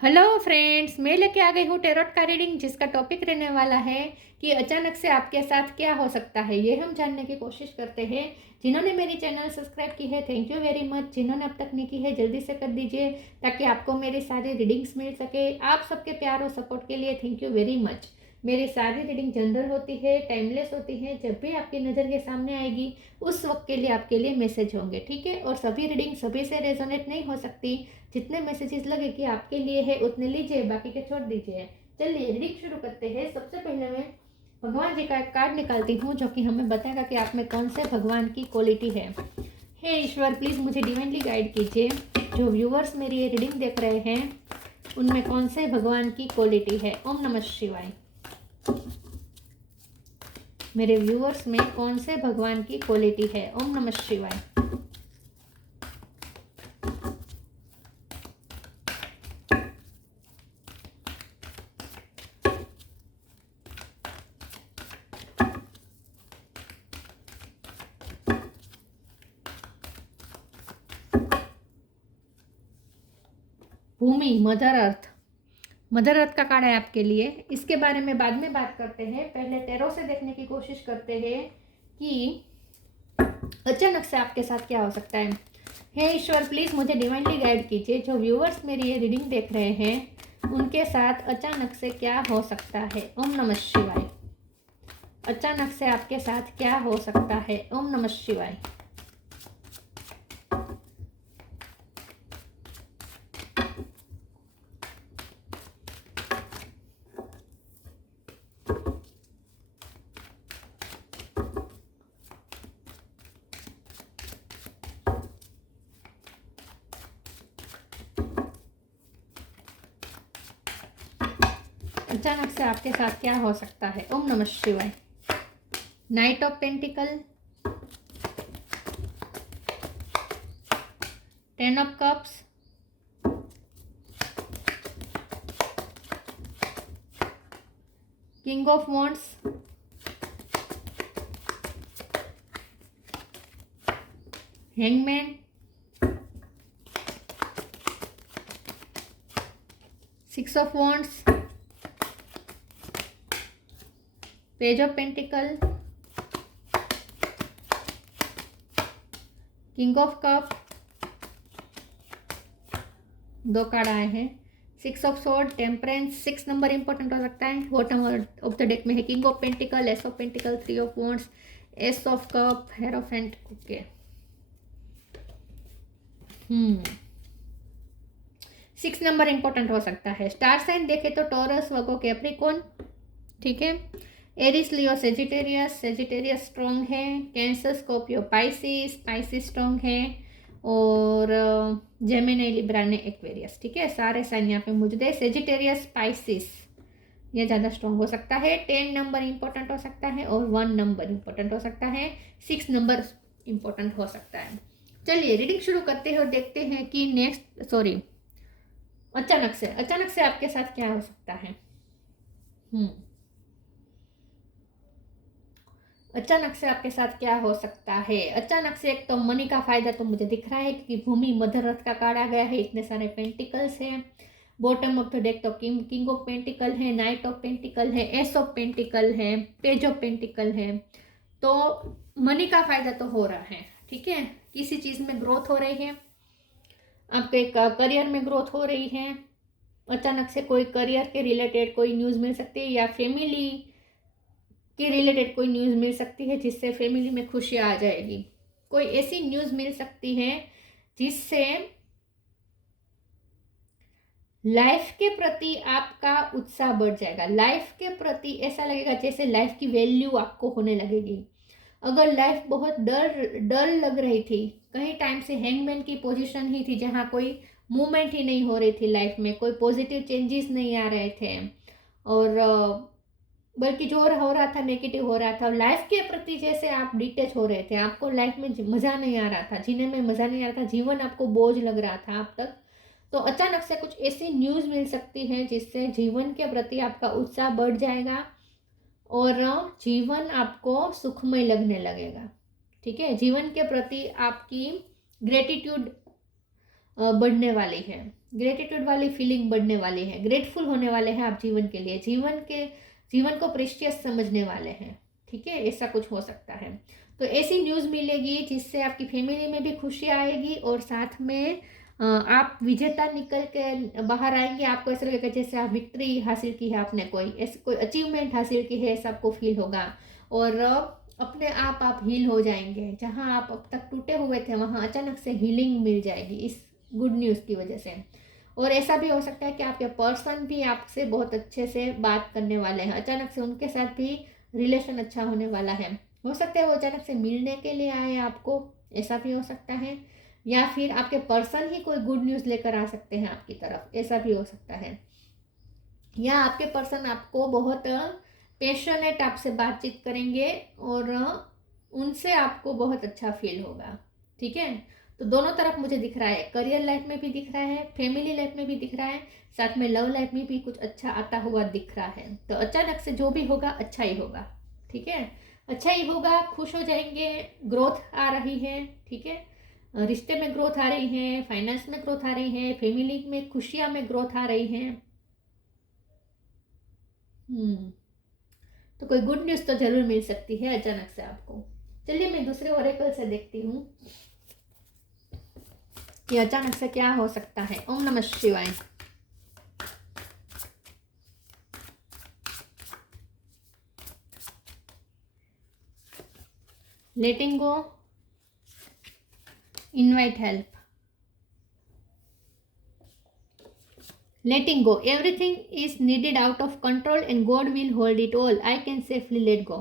Hello friends, मैं लेके आ गई हूँ टेरोट का रीडिंग, जिसका टॉपिक रहने वाला है कि अचानक से आपके साथ क्या हो सकता है। ये हम जानने की कोशिश करते हैं। जिन्होंने मेरी चैनल सब्सक्राइब की है, थैंक यू वेरी मच। जिन्होंने अब तक नहीं की है, जल्दी से कर दीजिए ताकि आपको मेरी सारी रीडिंग्स मिल सके। आप सबके प्यार और सपोर्ट के लिए थैंक यू वेरी मच। मेरी सारी रीडिंग जनरल होती है, टाइमलेस होती है। जब भी आपकी नज़र के सामने आएगी उस वक्त के लिए आपके लिए मैसेज होंगे, ठीक है। और सभी रीडिंग सभी से रेजोनेट नहीं हो सकती। जितने मैसेजेस लगे कि आपके लिए है उतने लीजिए, बाकी के छोड़ दीजिए। चलिए रीडिंग शुरू करते हैं। सबसे पहले मैं भगवान जी का एक कार्ड निकालती हूँ जो कि हमें बताएगा कि आप में कौन से भगवान की क्वालिटी है। हे ईश्वर, प्लीज़ मुझे डिवाइनली गाइड कीजिए। जो व्यूअर्स मेरी ये रीडिंग देख रहे हैं उनमें कौन से भगवान की क्वालिटी है। ओम नमः शिवाय। मेरे व्यूअर्स में कौन से भगवान की क्वालिटी है। ओम नमः शिवाय। भूमि, मदर अर्थ का कार्ड है आपके लिए। इसके बारे में बाद में बात करते हैं। पहले टैरो से देखने की कोशिश करते हैं कि अचानक से आपके साथ क्या हो सकता है। हे ईश्वर, प्लीज़ मुझे डिवाइनली गाइड कीजिए। जो व्यूअर्स मेरी ये रीडिंग देख रहे हैं उनके साथ अचानक से क्या हो सकता है। ओम नमः शिवाय। अचानक से आपके साथ क्या हो सकता है। ओम नमः शिवाय। अचानक से आपके साथ क्या हो सकता है। ओम नमः शिवाय। Night of pentacle, 10 of cups, king of wands, hangman, 6 of wands, page of pentacle, king of cup, दो कार्ड आए हैं। 6 of sword, temperance, 6 number important हो सकता है। बॉटम ऑफ द डेक में है king of pentacle, S of pentacle, 3 of wands, S of cup, hierophant. Okay, 6 number important हो सकता है। स्टार साइन देखे तो टॉरस, वर्गो, कैप्रिकॉर्न, ठीक है। एरिस, लियो, सेजिटेरियस स्ट्रॉन्ग है। कैंसर, स्कॉर्पियो, स्पाइसिस स्ट्रॉन्ग है। और जेमिनी, लिब्रा ने एक्वेरियस, ठीक है। सारे साइन यहाँ पे मौजूद है। सेजिटेरियस, स्पाइसिस ये ज़्यादा स्ट्रॉन्ग हो सकता है। 10 नंबर इंपॉर्टेंट हो सकता है और 1 नंबर इंपॉर्टेंट हो सकता है। 6 नंबर इंपॉर्टेंट हो सकता है। चलिए रीडिंग शुरू करते हैं और देखते हैं कि अचानक से आपके साथ क्या हो सकता है। अचानक से आपके साथ क्या हो सकता है। अचानक से एक तो मनी का फायदा तो मुझे दिख रहा है क्योंकि भूमि मदर अर्थ का कार्ड आ गया है। इतने सारे पेंटिकल्स हैं। बॉटम ऑफ द डेक तो किंग ऑफ पेंटिकल है, नाइट ऑफ पेंटिकल है, एस ऑफ पेंटिकल है, पेज ऑफ पेंटिकल है। तो मनी का फायदा तो हो रहा है, ठीक है। किसी चीज़ में ग्रोथ हो रही है, आपके करियर में ग्रोथ हो रही है। अचानक से कोई करियर के रिलेटेड कोई न्यूज़ मिल सकती है या फैमिली के रिलेटेड कोई न्यूज़ मिल सकती है जिससे फैमिली में खुशी आ जाएगी। कोई ऐसी न्यूज़ मिल सकती है जिससे लाइफ के प्रति आपका उत्साह बढ़ जाएगा। लाइफ के प्रति ऐसा लगेगा जैसे लाइफ की वैल्यू आपको होने लगेगी। अगर लाइफ बहुत डर लग रही थी, कहीं टाइम से हैंगमैन की पोजीशन ही थी जहाँ कोई मूवमेंट ही नहीं हो रही थी, लाइफ में कोई पॉजिटिव चेंजेस नहीं आ रहे थे और बल्कि जो हो रहा था नेगेटिव हो रहा था। लाइफ के प्रति जैसे आप डिटेच हो रहे थे, आपको लाइफ में मज़ा नहीं आ रहा था, जीने में मज़ा नहीं आ रहा था, जीवन आपको बोझ लग रहा था अब तक। तो अचानक से कुछ ऐसी न्यूज़ मिल सकती है जिससे जीवन के प्रति आपका उत्साह बढ़ जाएगा और जीवन आपको सुखमय लगने लगेगा, ठीक है। जीवन के प्रति आपकी ग्रेटिट्यूड बढ़ने वाली है। ग्रेटिट्यूड वाली फीलिंग बढ़ने वाली है, ग्रेटफुल होने वाले हैं आप जीवन के लिए, जीवन को प्रेशियस समझने वाले हैं। ठीक है, ऐसा कुछ हो सकता है। तो ऐसी न्यूज़ मिलेगी जिससे आपकी फैमिली में भी खुशी आएगी और साथ में आप विजेता निकल के बाहर आएंगे। आपको ऐसा लगेगा जैसे आप विक्ट्री हासिल की है, आपने कोई अचीवमेंट हासिल की है, ऐसा आपको फील होगा। और अपने आप हील हो जाएंगे। जहाँ आप अब तक टूटे हुए थे वहाँ अचानक से हीलिंग मिल जाएगी इस गुड न्यूज़ की वजह से। और ऐसा भी हो सकता है कि आपके पर्सन भी आपसे बहुत अच्छे से बात करने वाले हैं, अचानक से उनके साथ भी रिलेशन अच्छा होने वाला है। हो सकता है वो अचानक से मिलने के लिए आए आपको, ऐसा भी हो सकता है। या फिर आपके पर्सन ही कोई गुड न्यूज़ लेकर आ सकते हैं आपकी तरफ, ऐसा भी हो सकता है। या आपके पर्सन आपको बहुत पैशनेट आपसे बातचीत करेंगे और उनसे आपको बहुत अच्छा फील होगा। ठीक है, तो दोनों तरफ मुझे दिख रहा है, करियर लाइफ में भी दिख रहा है, फैमिली लाइफ में भी दिख रहा है, साथ में लव लाइफ में भी कुछ अच्छा आता हुआ दिख रहा है। तो अचानक से जो भी होगा अच्छा ही होगा। ठीक है, अच्छा ही होगा, खुश हो जाएंगे, ग्रोथ आ रही है। ठीक है, रिश्ते में ग्रोथ आ रही है, फाइनेंस में ग्रोथ आ रही है, फैमिली में खुशियाँ में ग्रोथ आ रही है। तो कोई गुड न्यूज़ तो जरूर मिल सकती है अचानक से आपको। चलिए मैं दूसरे ओरेकल से देखती हूँ कि अचानक से क्या हो सकता है। ओम नमः शिवाय। Letting go, invite help. Letting go. Everything is needed out of control and God will hold it all. I can safely let go.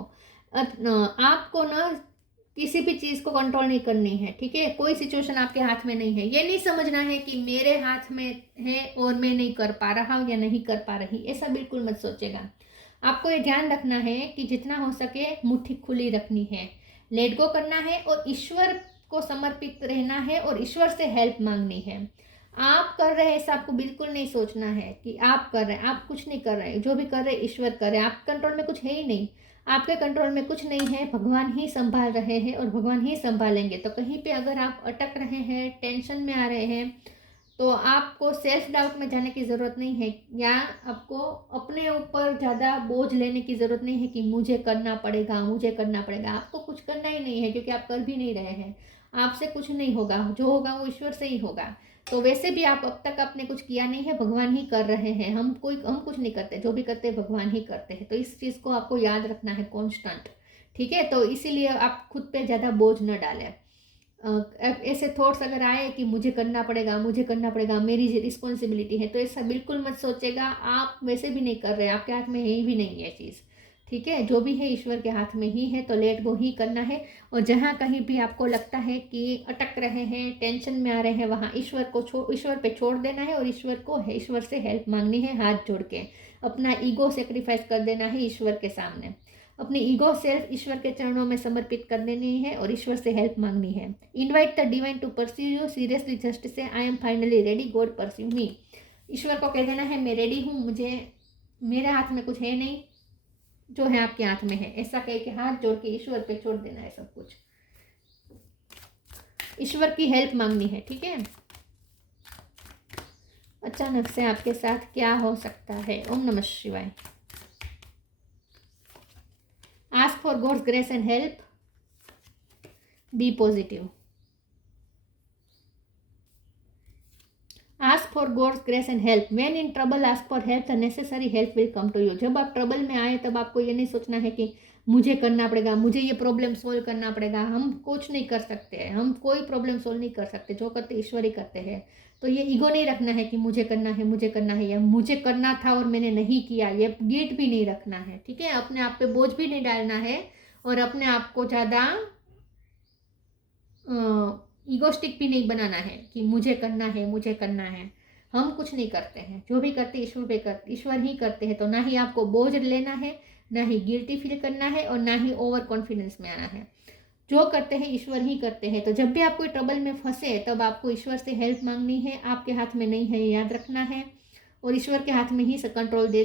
आपको ना किसी भी चीज़ को कंट्रोल नहीं करनी है। ठीक है, कोई सिचुएशन आपके हाथ में नहीं है। ये नहीं समझना है कि मेरे हाथ में है और मैं नहीं कर पा रहा हूँ या नहीं कर पा रही, ऐसा बिल्कुल मत सोचेगा। आपको ये ध्यान रखना है कि जितना हो सके मुट्ठी खुली रखनी है, लेट गो करना है और ईश्वर को समर्पित रहना है और ईश्वर से हेल्प मांगनी है। आप कर रहे हैं ऐसा आपको बिल्कुल नहीं सोचना है कि आप कर रहे हैं, आप कुछ नहीं कर रहे हैं। जो भी कर रहे हैं ईश्वर कर रहे हैं, आपके कंट्रोल में कुछ है ही नहीं। आपके कंट्रोल में कुछ नहीं है, भगवान ही संभाल रहे हैं और भगवान ही संभालेंगे। तो कहीं पे अगर आप अटक रहे हैं, टेंशन में आ रहे हैं, तो आपको सेल्फ डाउट में जाने की ज़रूरत नहीं है, या आपको अपने ऊपर ज़्यादा बोझ लेने की ज़रूरत नहीं है कि मुझे करना पड़ेगा, मुझे करना पड़ेगा। आपको कुछ करना ही नहीं है, क्योंकि आप कर भी नहीं रहे हैं। आपसे कुछ नहीं होगा, जो होगा वो ईश्वर से ही होगा। तो वैसे भी आप अब तक आपने कुछ किया नहीं है, भगवान ही कर रहे हैं। हम कुछ नहीं करते, जो भी करते हैं भगवान ही करते हैं। तो इस चीज़ को आपको याद रखना है कॉन्स्टेंट। ठीक है, तो इसीलिए आप खुद पे ज़्यादा बोझ न डालें। ऐसे थॉट्स अगर आए कि मुझे करना पड़ेगा, मुझे करना पड़ेगा, मेरी रिस्पॉन्सिबिलिटी है, तो ऐसा बिल्कुल मत सोचेगा। आप वैसे भी नहीं कर रहे, आपके हाथ में है ही भी नहीं है चीज़। ठीक है, जो भी है ईश्वर के हाथ में ही है, तो लेट गो ही करना है। और जहाँ कहीं भी आपको लगता है कि अटक रहे हैं, टेंशन में आ रहे हैं, वहाँ ईश्वर पे छोड़ देना है और ईश्वर से हेल्प मांगनी है, हाथ जोड़ के। अपना ईगो सेक्रीफाइस कर देना है ईश्वर के सामने। अपनी ईगो सेल्फ ईश्वर के चरणों में समर्पित कर देनी है और ईश्वर से हेल्प मांगनी है। Invite the divine to pursue you seriously, just say I am finally ready, god pursue me. ईश्वर को कह देना है मैं रेडी हूँ, मेरे हाथ में कुछ है नहीं, जो है आपके हाथ में है। ऐसा कह के हाथ जोड़ के ईश्वर पे छोड़ देना है सब कुछ, ईश्वर की हेल्प मांगनी है। ठीक है, अचानक से आपके साथ क्या हो सकता है। ओम नमः शिवाय। Ask for God's grace and help. Be positive. Ask for God's grace and help. When in trouble, ask for help. The necessary help will come to you. जब आप ट्रबल में आए तब आपको ये नहीं सोचना है कि मुझे करना पड़ेगा, मुझे ये प्रॉब्लम सोल्व करना पड़ेगा। हम कुछ नहीं कर सकते हैं, हम कोई प्रॉब्लम सोल्व नहीं कर सकते। जो करते ईश्वर ही करते हैं। तो ये ईगो नहीं रखना है कि मुझे करना है, मुझे करना है, या मुझे करना था और मैंने नहीं किया, ये गिल्ट भी नहीं रखना है। ठीक है, अपने आप पे बोझ भी नहीं डालना है और अपने आप को ज़्यादा ईगोस्टिक भी नहीं बनाना है कि मुझे करना है, मुझे करना है। हम कुछ नहीं करते हैं, जो भी करते ईश्वर ही करते हैं। तो ना ही आपको बोझ लेना है, ना ही गिल्टी फील करना है और ना ही ओवर कॉन्फिडेंस में आना है। जो करते हैं ईश्वर ही करते हैं। तो जब भी आप कोई ट्रबल में फंसे तब आपको ईश्वर से हेल्प मांगनी है, आपके हाथ में नहीं है, याद रखना है। और ईश्वर के हाथ में ही कंट्रोल दे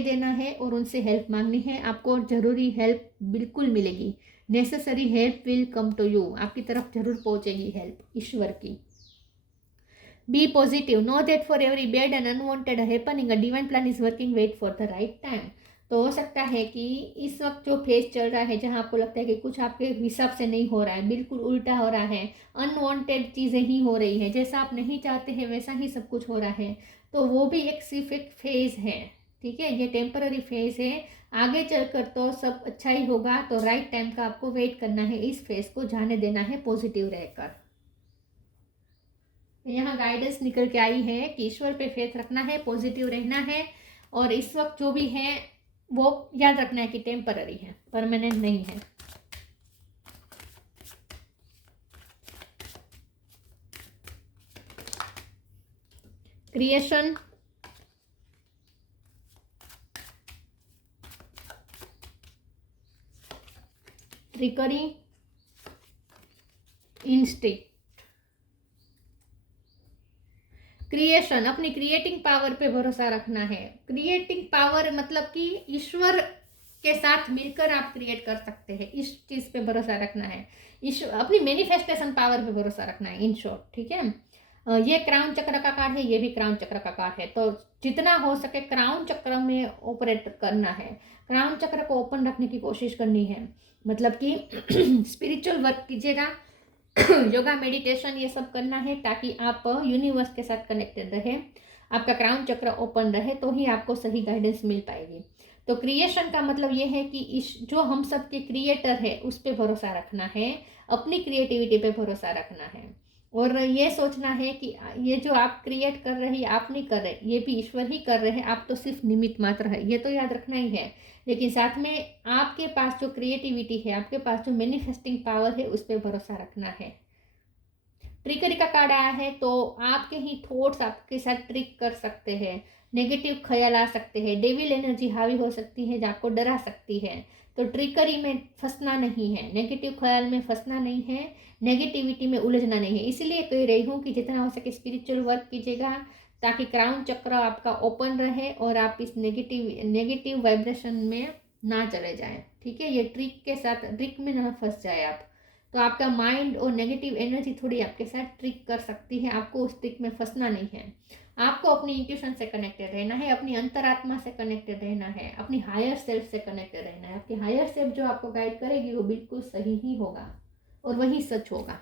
देना है और उनसे हेल्प मांगनी है। आपको ज़रूरी हेल्प बिल्कुल मिलेगी। Necessary help will come to you, आपकी तरफ जरूर पहुंचेगी हेल्प ईश्वर की। Be positive, know that for every bad and unwanted happening a divine plan is working, wait for the right time. तो हो सकता है कि इस वक्त जो फेज चल रहा है जहाँ आपको लगता है कि कुछ आपके हिसाब से नहीं हो रहा है, बिल्कुल उल्टा हो रहा है, अनवांटेड चीज़ें ही हो रही हैं, जैसा आप नहीं चाहते हैं वैसा ही सब कुछ हो रहा है, तो वो भी एक सिर्फ एक फेज है। ठीक है, ये टेम्पररी फेज है, आगे चलकर तो सब अच्छा ही होगा। तो राइट टाइम का आपको वेट करना है, इस फेज को जाने देना है पॉजिटिव रहकर। यहाँ गाइडेंस निकल के आई है कि ईश्वर पे फेथ रखना है, पॉजिटिव रहना है, और इस वक्त जो भी है वो याद रखना है कि टेम्पररी है, परमानेंट नहीं है। Creation, trickery, instinct. क्रिएशन, अपनी क्रिएटिंग पावर पे भरोसा रखना है। क्रिएटिंग पावर मतलब कि ईश्वर के साथ मिलकर आप क्रिएट कर सकते हैं, इस चीज़ पे भरोसा रखना है। ईश्वर, अपनी मैनिफेस्टेशन पावर पे भरोसा रखना है, इन शॉर्ट। ठीक है, ये क्राउन चक्र का कार्ड है, ये भी क्राउन चक्र का कार्ड है, तो जितना हो सके क्राउन चक्र में ऑपरेट करना है, क्राउन चक्र को ओपन रखने की कोशिश करनी है। मतलब कि स्पिरिचुअल वर्क कीजिएगा, योगा मेडिटेशन ये सब करना है, ताकि आप यूनिवर्स के साथ कनेक्टेड रहे, आपका क्राउन चक्र ओपन रहे, तो ही आपको सही गाइडेंस मिल पाएगी। तो क्रिएशन का मतलब ये है कि इस जो हम सब के क्रिएटर है उस पर भरोसा रखना है, अपनी क्रिएटिविटी पे भरोसा रखना है, और ये सोचना है कि ये जो आप क्रिएट कर रहे हैं आप नहीं कर रहे, ये भी ईश्वर ही कर रहे हैं, आप तो सिर्फ निमित्त मात्र है, ये तो याद रखना ही है। लेकिन साथ में आपके पास जो क्रिएटिविटी है, आपके पास जो मैनिफेस्टिंग पावर है, उस पर भरोसा रखना है। ट्रिकरी का कार्ड आया है, तो आपके ही थॉट्स आपके साथ ट्रिक कर सकते हैं, नेगेटिव ख्याल आ सकते हैं, डेविल एनर्जी हावी हो सकती है जो आपको डरा सकती है। तो ट्रिकरी में फंसना नहीं है, नेगेटिव ख्याल में फंसना नहीं है, नेगेटिविटी में उलझना नहीं है। इसीलिए कह रही हूँ कि जितना हो सके स्पिरिचुअल वर्क कीजिएगा, ताकि क्राउन चक्र आपका ओपन रहे और आप इस नेगेटिव वाइब्रेशन में ना चले जाएं। ठीक है, ये ट्रिक के साथ, ट्रिक में ना फंस जाए आप, तो आपका माइंड और नेगेटिव एनर्जी थोड़ी आपके साथ ट्रिक कर सकती है, आपको उस ट्रिक में फंसना नहीं है। आपको अपनी इंट्यूशन से कनेक्टेड रहना है, अपनी अंतरात्मा से कनेक्टेड रहना है, अपनी हायर सेल्फ से कनेक्टेड रहना है। आपकी हायर सेल्फ जो आपको गाइड करेगी वो बिल्कुल सही ही होगा और वही सच होगा।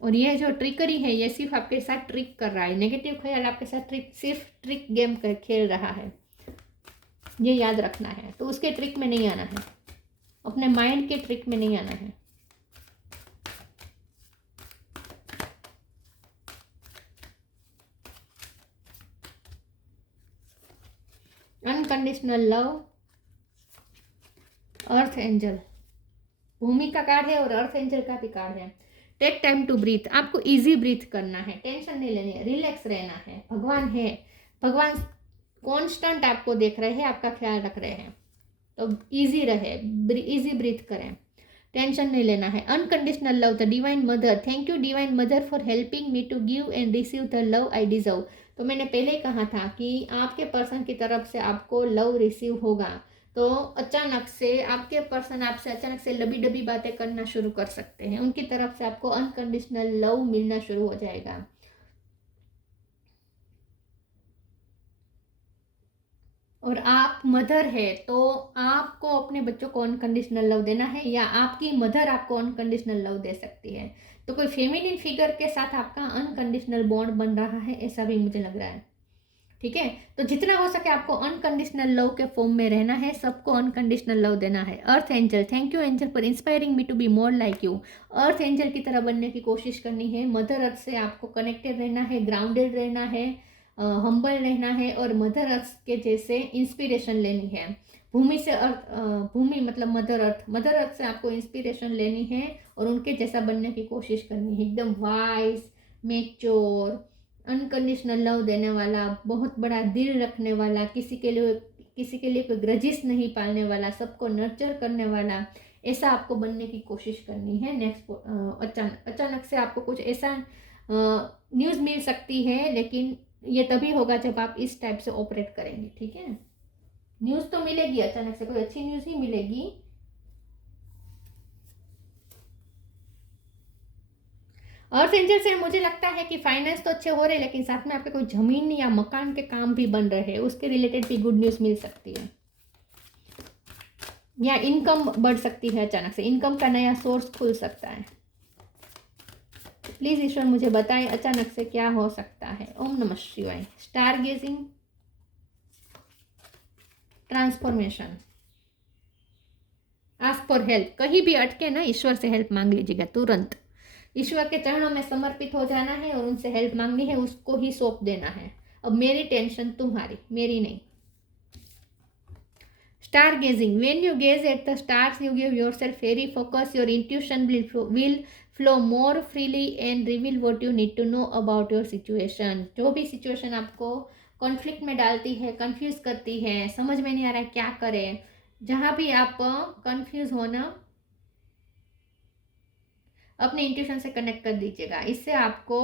और ये जो ट्रिकरी है ये सिर्फ आपके साथ ट्रिक कर रहा है, नेगेटिव ख्याल आपके साथ सिर्फ ट्रिक गेम खेल रहा है, ये याद रखना है। तो उसके ट्रिक में नहीं आना है, अपने माइंड के ट्रिक में नहीं आना है। अनकंडीशनल लव, अर्थ एंजल, भूमि का कार्ड है और अर्थ एंजल का भी कार्ड है। टेक टाइम टू ब्रीथ, आपको इजी ब्रीथ करना है, टेंशन नहीं लेनी है, रिलैक्स रहना है। भगवान है, भगवान कांस्टेंट आपको देख रहे हैं, आपका ख्याल रख रहे हैं, तो इजी रहे, इजी ब्रीथ करें, टेंशन नहीं लेना है। Unconditional love, the divine mother, thank you divine mother for helping me to give and receive the love I deserve. तो मैंने पहले ही कहा था कि आपके पर्सन की तरफ से आपको लव रिसीव होगा, तो अचानक से आपके पर्सन आपसे अचानक से लबी डबी बातें करना शुरू कर सकते हैं, उनकी तरफ से आपको अनकंडीशनल लव मिलना शुरू हो जाएगा। और आप मदर है तो आपको अपने बच्चों को अनकंडीशनल लव देना है, या आपकी मदर आपको अनकंडीशनल लव दे सकती है। तो कोई फेमिनिन फिगर के साथ आपका अनकंडीशनल बॉन्ड बन रहा है, ऐसा भी मुझे लग रहा है। ठीक है, तो जितना हो सके आपको अनकंडीशनल लव के फॉर्म में रहना है, सबको अनकंडीशनल लव देना है। Earth angel, thank you angel for inspiring me to be more like you. Earth angel की तरह बनने की कोशिश करनी है, मदर अर्थ से आपको कनेक्टेड रहना है, ग्राउंडेड रहना है, हम्बल रहना है, और मदर अर्थ के जैसे इंस्पिरेशन लेनी है। भूमि से अर्थ, भूमि मतलब मदर अर्थ, मदर अर्थ से आपको इंस्पिरेशन लेनी है और उनके जैसा बनने की कोशिश करनी है, एकदम वाइज, मेच्योर, अनकंडीशनल लव देने वाला, बहुत बड़ा दिल रखने वाला, किसी के लिए कोई ग्रजिस नहीं पालने वाला, सबको नर्चर करने वाला, ऐसा आपको बनने की कोशिश करनी है। नेक्स्ट अचानक से आपको कुछ ऐसा न्यूज़ मिल सकती है, लेकिन ये तभी होगा जब आप इस टाइप से ऑपरेट करेंगे। ठीक है, न्यूज़ तो मिलेगी, अचानक से कोई अच्छी न्यूज़ ही मिलेगी। अर्थ एंजल से मुझे लगता है कि फाइनेंस तो अच्छे हो रहे हैं, लेकिन साथ में आपके कोई ज़मीन या मकान के काम भी बन रहे हैं, उसके रिलेटेड भी गुड न्यूज़ मिल सकती है, या इनकम बढ़ सकती है, अचानक से इनकम का नया सोर्स खुल सकता है। प्लीज़ ईश्वर मुझे बताएं अचानक से क्या हो सकता है। ओम नमः शिवाय। Star gazing, transformation, ask for help. कहीं भी अटके ना, ईश्वर से हेल्प मांग लीजिएगा तुरंत। ईश्वर के चरणों में समर्पित हो जाना है और उनसे हेल्प मांगनी है, उसको ही सौंप देना है। अब मेरी टेंशन तुम्हारी, मेरी नहीं। Star gazing, when you gaze at the stars you give yourself very focus, your intuition will flow more freely and reveal what you need to know about your situation. जो भी सिचुएशन आपको conflict में डालती है, confuse करती है, समझ में नहीं आ रहा है क्या करें, जहाँ भी आप कंफ्यूज हो ना, अपने इंट्यूशन से कनेक्ट कर दीजिएगा। इससे आपको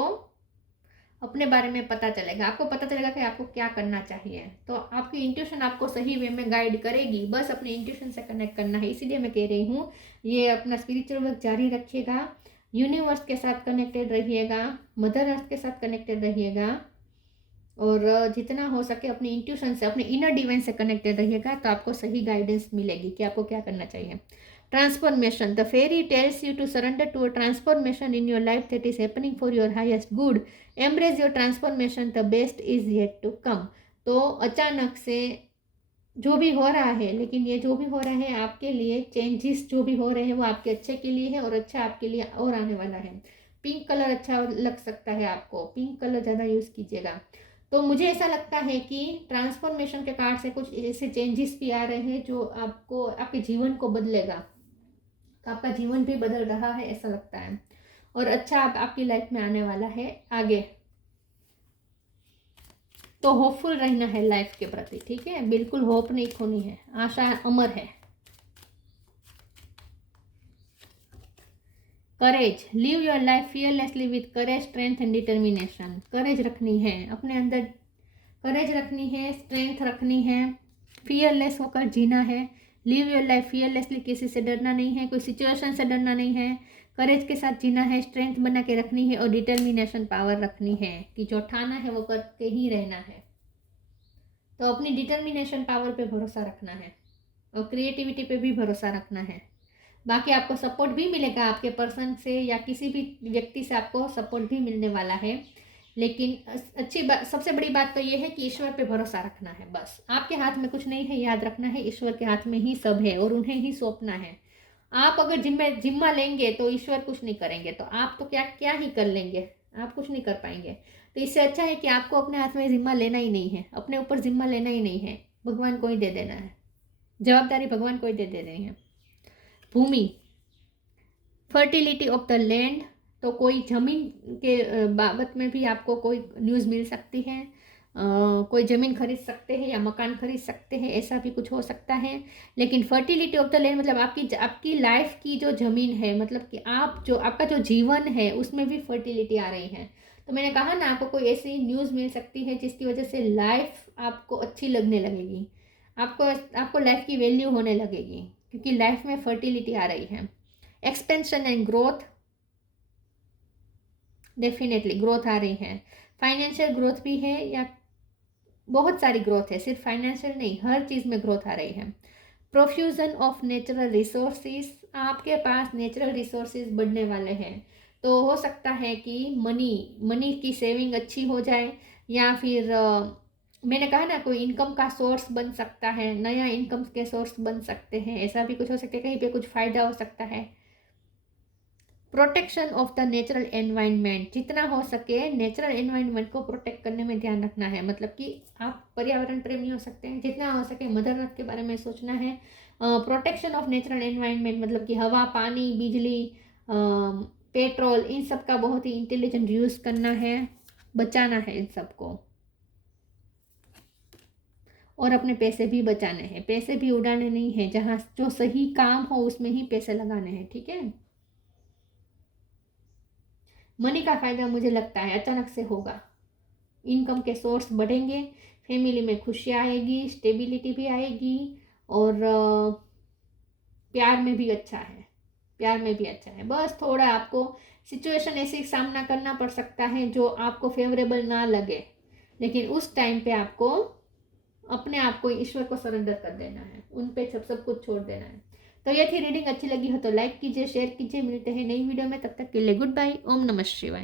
अपने बारे में पता चलेगा, आपको पता चलेगा कि आपको क्या करना चाहिए। तो आपकी इंट्यूशन आपको सही वे में गाइड करेगी, बस अपने इंट्यूशन से कनेक्ट करना है। इसीलिए मैं कह रही हूँ, ये अपना स्पिरिचुअल वर्क जारी रखिएगा, यूनिवर्स के साथ कनेक्टेड रहिएगा, मदर अर्थ के साथ कनेक्टेड रहिएगा, और जितना हो सके अपनी इंट्यूशन से, अपने इनर डिवाइन से कनेक्टेड रहिएगा, तो आपको सही गाइडेंस मिलेगी कि आपको क्या करना चाहिए। Transformation, the fairy tells you to surrender to a transformation in your life that is happening for your highest good. Embrace your transformation, the best is yet to come. तो अचानक से जो भी हो रहा है, लेकिन ये जो भी हो रहा है आपके लिए, चेंजेस जो भी हो रहे हैं वो आपके अच्छे के लिए है, और अच्छा आपके लिए और आने वाला है। पिंक कलर अच्छा लग सकता है आपको, पिंक कलर ज़्यादा यूज़ कीजिएगा। तो मुझे ऐसा लगता है कि ट्रांसफॉर्मेशन के कार्ड से कुछ ऐसे चेंजेस भी आ रहे हैं जो आपको, आपके जीवन को बदलेगा। तो आपका जीवन भी बदल रहा है ऐसा लगता है, और अच्छा आपकी लाइफ में आने वाला है आगे। तो होपफुल रहना है लाइफ के प्रति, ठीक है, बिल्कुल होप नहीं खोनी है, आशा अमर है। Courage, live your life fearlessly with courage, strength and determination. Courage रखनी है अपने अंदर, करेज रखनी है, स्ट्रेंथ रखनी है, फियरलेस होकर जीना है। लिव योर लाइफ फियरलेसली, किसी से डरना नहीं है, कोई सिचुएशन से डरना नहीं है, करेज के साथ जीना है, स्ट्रेंथ बना के रखनी है, और डिटर्मिनेशन पावर रखनी है कि जो ठाना है वो करके ही रहना है। तो अपनी डिटर्मिनेशन पावर पे भरोसा रखना है, और क्रिएटिविटी पे भी भरोसा रखना है। बाकी आपको सपोर्ट भी मिलेगा आपके पर्सन से, या किसी भी व्यक्ति से आपको सपोर्ट भी मिलने वाला है। लेकिन अच्छी बात, सबसे बड़ी बात तो ये है कि ईश्वर पे भरोसा रखना है। बस आपके हाथ में कुछ नहीं है, याद रखना है, ईश्वर के हाथ में ही सब है और उन्हें ही सौंपना है। आप अगर जिम्मा लेंगे तो ईश्वर कुछ नहीं करेंगे, तो आप तो क्या क्या ही कर लेंगे, आप कुछ नहीं कर पाएंगे। तो इससे अच्छा है कि आपको अपने हाथ में जिम्मा लेना ही नहीं है, अपने ऊपर जिम्मा लेना ही नहीं है, भगवान को ही दे देना है, जवाबदारी भगवान को ही दे देनी है। भूमि, फर्टिलिटी ऑफ द लैंड, तो कोई ज़मीन के बाबत में भी आपको कोई न्यूज़ मिल सकती है। कोई ज़मीन खरीद सकते हैं या मकान खरीद सकते हैं, ऐसा भी कुछ हो सकता है। लेकिन फर्टिलिटी ऑफ द लैंड मतलब आपकी लाइफ की जो ज़मीन है, मतलब कि आपका जो जीवन है उसमें भी फर्टिलिटी आ रही है। तो मैंने कहा ना, आपको कोई ऐसी न्यूज़ मिल सकती है जिसकी वजह से लाइफ आपको अच्छी लगने लगेगी, आपको लाइफ की वैल्यू होने लगेगी, क्योंकि लाइफ में फर्टिलिटी आ रही है। Expansion and growth, definitely growth आ रही है, फाइनेंशियल ग्रोथ भी है, या बहुत सारी ग्रोथ है, सिर्फ फाइनेंशियल नहीं, हर चीज़ में ग्रोथ आ रही है। प्रोफ्यूजन ऑफ नेचुरल रिसोर्सेज, आपके पास नेचुरल रिसोर्सेज बढ़ने वाले हैं। तो हो सकता है कि मनी की सेविंग अच्छी हो जाए, या फिर मैंने कहा ना, कोई इनकम का सोर्स बन सकता है, नया इनकम के सोर्स बन सकते हैं, ऐसा भी कुछ हो सकता है, कहीं पे कुछ फ़ायदा हो सकता है। Protection of the natural environment, जितना हो सके नेचुरल एनवायरनमेंट को प्रोटेक्ट करने में ध्यान रखना है। मतलब कि आप पर्यावरण प्रेमी हो सकते हैं, जितना हो सके मदर अर्थ के बारे में सोचना है। प्रोटेक्शन ऑफ नेचुरल एनवायरनमेंट मतलब कि हवा, पानी, बिजली, पेट्रोल, इन सब का बहुत ही इंटेलिजेंट यूज़ करना है, बचाना है इन सबको, और अपने पैसे भी बचाने हैं, पैसे भी उड़ाने नहीं है, जहाँ जो सही काम हो उसमें ही पैसे लगाने हैं, ठीक है। मनी का फायदा मुझे लगता है अचानक से होगा, इनकम के सोर्स बढ़ेंगे, फैमिली में खुशियाँ आएगी, स्टेबिलिटी भी आएगी, और प्यार में भी अच्छा है। प्यार में भी अच्छा है। बस थोड़ा आपको सिचुएशन ऐसी सामना करना पड़ सकता है जो आपको फेवरेबल ना लगे, लेकिन उस टाइम पे आपको अपने आप को ईश्वर को सरेंडर कर देना है, उन पे सब कुछ छोड़ देना है। तो ये थी रीडिंग। अच्छी लगी हो तो लाइक कीजिए, शेयर कीजिए। मिलते हैं नई वीडियो में, तब तक के लिए गुड बाय। ओम नमः शिवाय।